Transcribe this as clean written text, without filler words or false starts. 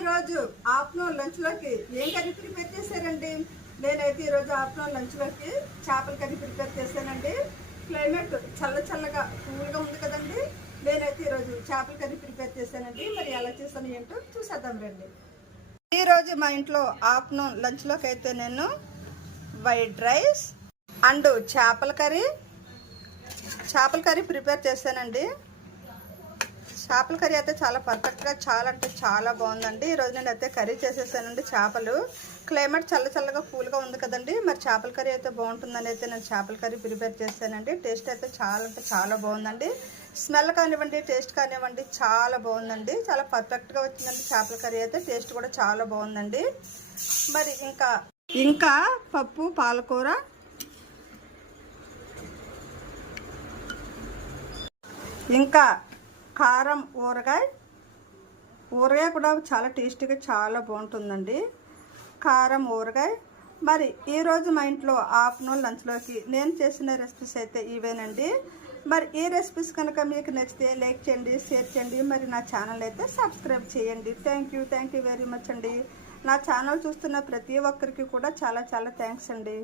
ఈరోజు ఆఫ్టర్నూన్ లంచ్లోకి ఏం curry prepare చేశారండి? నేనైతే ఈరోజు ఆఫ్టర్నూన్ లంచ్లోకి చేపల కర్రీ ప్రిపేర్ చేశానండి. క్లైమేట్ చల్లగా కూల్గా ఉంది కదండి. నేనైతే ఈరోజు చేపల కర్రీ ప్రిపేర్ చేశానండి. మరి ఎలా చేశాను ఏంటో చూసేద్దాం రండి. ఈరోజు మా ఇంట్లో ఆఫ్టర్నూన్ లంచ్లోకి అయితే నేను వైట్ రైస్ అండ్ చేపల కర్రీ ప్రిపేర్ చేశానండి. చేపల కర్రీ అయితే చాలా పర్ఫెక్ట్గా చాలా అంటే చాలా బాగుందండి. ఈరోజు నేను అయితే కర్రీ చేసేసానండి. చేపలు క్లైమేట్ చల్లగా కూల్గా ఉంది కదండి. మరి చేపల కర్రీ అయితే బాగుంటుందని అయితే నేను చేపల కర్రీ ప్రిపేర్ చేశానండి. టేస్ట్ అయితే చాలా అంటే చాలా బాగుందండి. స్మెల్ కానివ్వండి, టేస్ట్ కానివ్వండి చాలా బాగుందండి. చాలా పర్ఫెక్ట్గా వచ్చిందండి చేపల కర్రీ అయితే. టేస్ట్ కూడా చాలా బాగుందండి. మరి ఇంకా పప్పు పాలకూర, ఇంకా కారం ఊరగాయ కూడా చాలా టేస్టీగా చాలా బాగుంటుందండి. కారం ఊరగాయ. మరి ఈరోజు మా ఇంట్లో ఆఫ్టర్నూన్ లంచ్లోకి నేను చేసిన రెసిపీస్ అయితే ఇవేనండి. మరి ఈ రెసిపీస్ కనుక మీకు నచ్చితే లైక్ చేయండి, షేర్ చేయండి. మరి నా ఛానల్ అయితే సబ్స్క్రైబ్ చేయండి. థ్యాంక్ యూ వెరీ మచ్ అండి. నా ఛానల్ చూస్తున్న ప్రతి ఒక్కరికి కూడా చాలా థ్యాంక్స్ అండి.